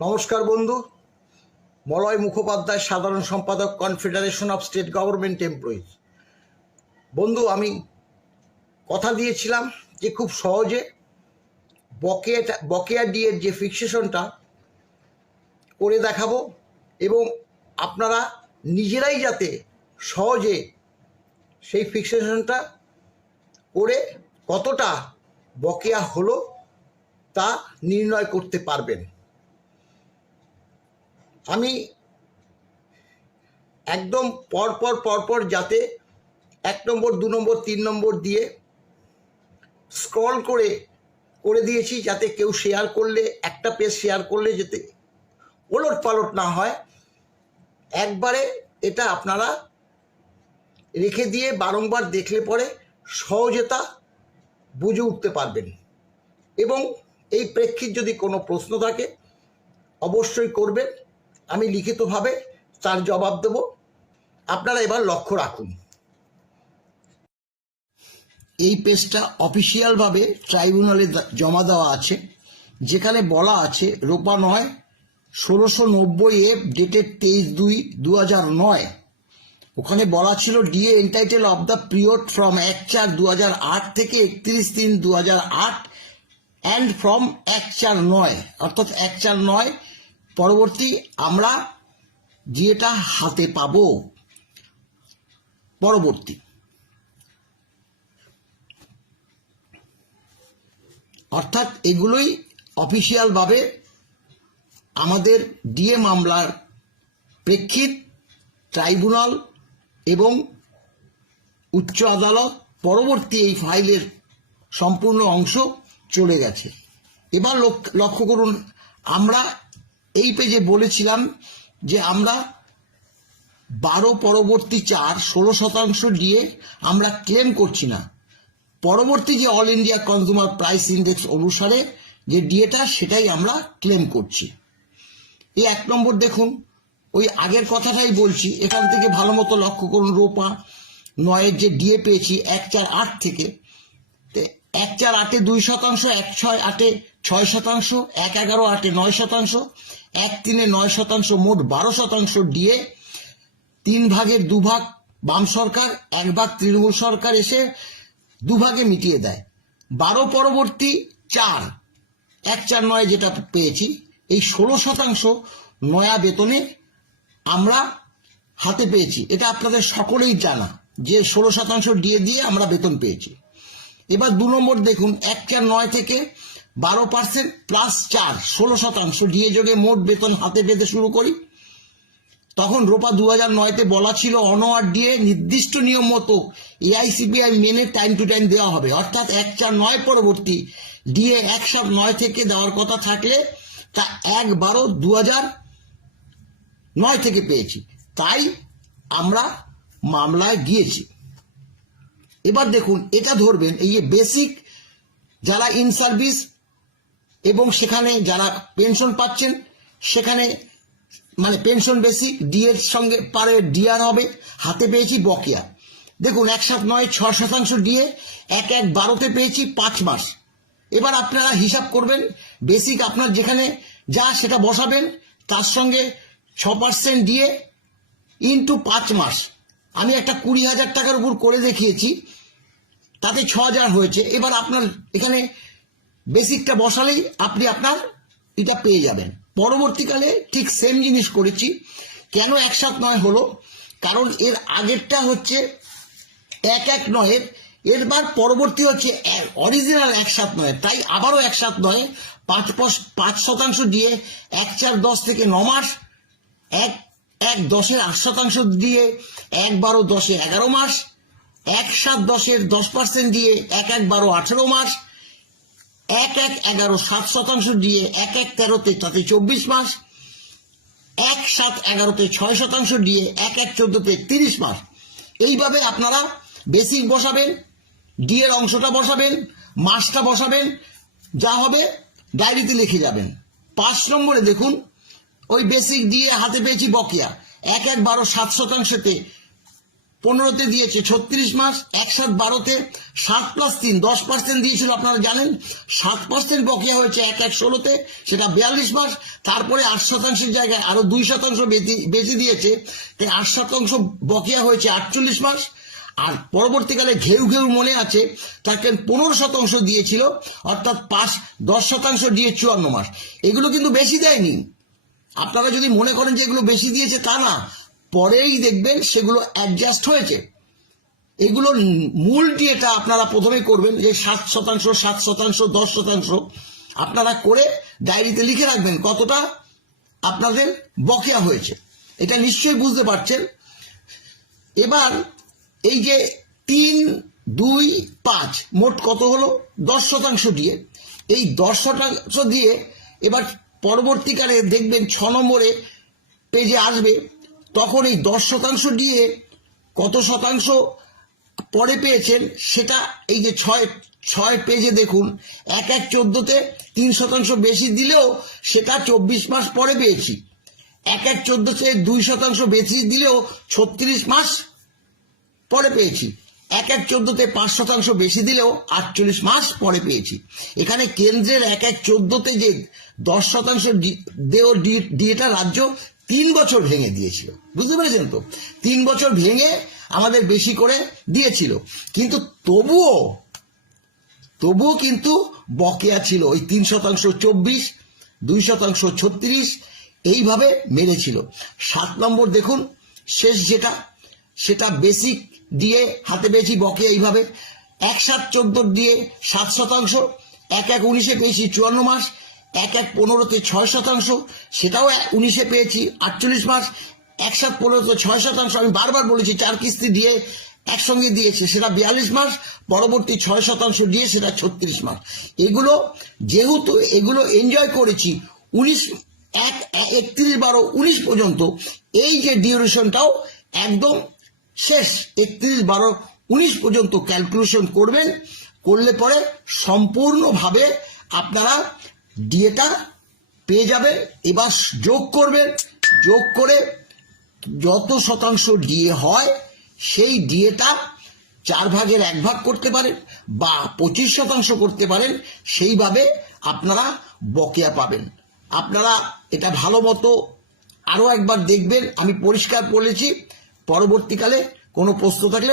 নমস্কার বন্ধু, মলয় মুখোপাধ্যায়, সাধারণ সম্পাদক, confederation of state government employees. বন্ধু, আমি কথা দিয়েছিলাম যে খুব সহজে বকেয়া ডিএর যে ফিক্সেশনটা করে দেখাবো এবং আপনারা নিজেরাই যাতে সহজে সেই ফিক্সেশনটা করে কতটা বকেয়া হলো তা নির্ণয় করতে পারবেন। আমি একদম পরপর যাতে 1 নম্বর 2 নম্বর 3 নম্বর দিয়ে স্ক্রল করে দিয়েছি, যাতে কেউ শেয়ার করলে, একটা পেজ শেয়ার করলে যাতে ওলট পালট না হয়। একবারে এটা আপনারা রেখে দিয়ে বারংবার দেখলে পরে সহজে তা বুঝে উঠতে পারবেন। এবং এই প্রেক্ষিত যদি কোনো প্রশ্ন থাকে অবশ্যই করবেন, আমি লিখিতভাবে তার জবাব দেব। আপনারা এবার লক্ষ্য রাখুন, এই পেজটা অফিসিয়ালভাবে ট্রাইব্যুনালে জমা দেওয়া আছে, যেখানে বলা আছে রোপা 9 1690 ডেটেড 23/2/2009। ওখানে বলা ছিল DA entitle of the period from 1/4/2008 থেকে 31/3/2008 অ্যান্ড ফ্রম 1/4/9 অর্থাৎ 1/4/9 পরবর্তী আমরা ডিএটা হাতে পাবো পরবর্তী। অর্থাৎ এগুলোই অফিসিয়ালভাবে আমাদের ডিএ মামলার প্রেক্ষিত ট্রাইব্যুনাল এবং উচ্চ আদালত পরবর্তী এই ফাইলের সম্পূর্ণ অংশ চলে গেছে। এবার লক্ষ্য করুন, আমরা এই পেজে বলেছিলাম যে আমরা 12 পরবর্তী 4 16% ডিএ আমরা ক্লেম করছি না। পরবর্তী যে all India consumer price index অনুসারে যে ডিএটা সেটাই আমরা ক্লেম করছি। এই 1 নম্বর দেখুন, ওই আগের কথাটাই বলছি, এখান থেকে ভালো মতো লক্ষ্য করুন। রোপা 9 যে ডিএ পেয়েছি 1/4/8 থেকে, 1/4/8 2%, 1/6/8 6%, 1/11/8 9%, 1/3 9%, মোট 12% ডিএ। 3 ভাগের 2 ভাগ বাম সরকার, 1 ভাগ তৃণমূল সরকার এসে 2 ভাগে মিটিয়ে দেয়। 12 পরবর্তী 4 1/4/9 যেটা পেয়েছি, এই 16% নয়া বেতনে আমরা হাতে পেয়েছি। এটা আপনাদের সকলেই জানা যে 16% ডিএ দিয়ে আমরা বেতন পেয়েছি। এবার 2 নম্বর দেখুন, 1/4/9 থেকে 12% প্লাস 4 16% ডিএ যোগে মোট বেতন হাতে পেতে শুরু করি। তখন রোপা 2009-তে বলা ছিল অনওয়ার্ড ডিএ নির্দিষ্ট নিয়ম মতো এআইসিপিআই মেনে টাইম টু টাইম দেওয়া হবে। অর্থাৎ 1/4/9 পরবর্তী ডিএ 1/7/9 থেকে দেওয়ার কথা থাকলে তা 1/12/2009 থেকে পেয়েছি, তাই আমরা মামলায় গিয়েছি। এবার দেখুন, এটা ধরবেন এই যে বেসিক যারা ইন সার্ভিস এবং সেখানে যারা পেনশন পাচ্ছেন, সেখানে মানে পেনশন বেসিক ডিএর সঙ্গে পারে ডিআর হবে। হাতে পেয়েছি বকেয়া, দেখুন 1/7/9 6% ডিএ 1/1/12-তে পেয়েছি 5 মাস। এবার আপনারা হিসাব করবেন, বেসিক আপনার যেখানে যা সেটা বসাবেন, তার সঙ্গে 6% ডিএ ইন্টু 5 মাস। আমি একটা 20,000 টাকার উপর করে দেখিয়েছি, তাতে 6,000 হয়েছে। এবার আপনার এখানে বেসিকটা বসালেই আপনি আপনার এটা পেয়ে যাবেন। পরবর্তীকালে ঠিক সেম জিনিস করেছি। কেন 1/7/9 হলো? কারণ এর আগেরটা হচ্ছে 1/1/9, এরবার পরবর্তী হচ্ছে অরিজিনাল 1/7/9, তাই আবারও 1/7/9 5% দিয়ে 1/4/10 থেকে 9 মাস, 1/1/10 8% দিয়ে 1/12/10 11 মাস, 1/7/10 10% দিয়ে 1/1/12 18 মাস, 1/1/11 7% দিয়ে 1/1/13 তাতে 24 মাস, 1/7/11 6% দিয়ে 1/1/14 30 মাস। এইভাবে আপনারা বেসিক বসাবেন, ডিএর অংশটা বসাবেন, মাসটা বসাবেন, যা হবে ডায়েরিতে লিখে যাবেন। 5 নম্বরে দেখুন, ওই বেসিক দিয়ে হাতে পেয়েছি বকেয়া 1/1/12 7%-তে 15তে দিয়েছে 36 মাস, 1/7/12-তে 7+3 10% দিয়েছিল, আপনারা জানেন। 7% বকেয়া হয়েছে 1/1/16-তে, সেটা 42 মাস। তারপরে 8% জায়গায় আরো 2% বেশি দিয়েছে, তাই 8% বকেয়া হয়েছে 48 মাস। আর পরবর্তীকালে ঘেউ ঘেউ মনে আছে, তাকে 15% দিয়েছিল, অর্থাৎ 10% দিয়ে 54 মাস। এগুলো কিন্তু বেশি দেয়নি। আপনারা যদি মনে করেন যে এগুলো বেশি দিয়েছে, তা না, পরেই দেখবেন সেগুলো অ্যাডজাস্ট হয়েছে। এগুলো মূল ডিএটা আপনারা প্রথমে করবেন, যে 7%, 7%, 10% আপনারা করে ডায়েরিতে লিখে রাখবেন কতটা আপনাদের বকেয়া হয়েছে। এটা নিশ্চয়ই বুঝতে পারছেন। এবার এই যে 3, 2, 5 মোট কত হলো? 10% দিয়ে। এই 10% দিয়ে এবার পরবর্তীকালে দেখবেন 6 নম্বরে পেজে আসবে, তখন এই 10% দিয়ে কত শতাংশ পরে পেয়েছেন সেটা এই যে 6 পেজে দেখুন, 1/1/14-তে 3% বেশি দিলেও সেটা 24 মাস পরে পেয়েছি। 1/1/14-তে 2% বেশি দিলেও 36 মাস পরে পেয়েছি। 1/1/14-তে 5% বেশি দিলেও 48 মাস পরে পেয়েছি। এখানে কেন্দ্রের 1/1/14-তে যে 10% ডিএটা রাজ্য 3 বছর ভেঙে দিয়েছিল, বুঝতে পেরেছেন তো? 3 বছর ভেঙে আমাদের বেশি করে দিয়েছিল, কিন্তু তবুও কিন্তু বকেয়া ছিল। ওই 3% 24, 2% 36, এইভাবে মেরেছিল। 7 নম্বর দেখুন, শেষ যেটা, সেটা বেসিক দিয়ে হাতে পেয়েছি বকেয়া এইভাবে। 1/7/14 দিয়ে 7%, 1/1/19-এ পেয়েছি 54 মাস, 1/1/15-তে 6%, সেটাও 19-এ পেয়েছি 48 মাস, 1/7/15-তে 6%, আমি বারবার বলেছি 4 কিস্তি দিয়ে একসঙ্গে দিয়েছে, সেটা 42 মাস, পরবর্তী 6% দিয়ে সেটা 36 মাস। এগুলো যেহেতু এগুলো এনজয় করেছি 31/12/19 পর্যন্ত, এই যে ডিউরেশনটাও একদম শেষ 31/12/19 পর্যন্ত ক্যালকুলেশন করবেন। করলে পরে সম্পূর্ণভাবে আপনারা ডিএটা পেয়ে যাবেন। এবার যোগ করবেন, যোগ করে যত শতাংশ ডিএ হয় সেই ডিএটা 4/1 করতে পারেন বা 25% করতে পারেন, সেইভাবে আপনারা বকেয়া পাবেন। আপনারা এটা ভালো মতো আরো একবার দেখবেন, আমি পরিষ্কার বলেছি। পরবর্তীকালে কোনো প্রশ্ন থাকলে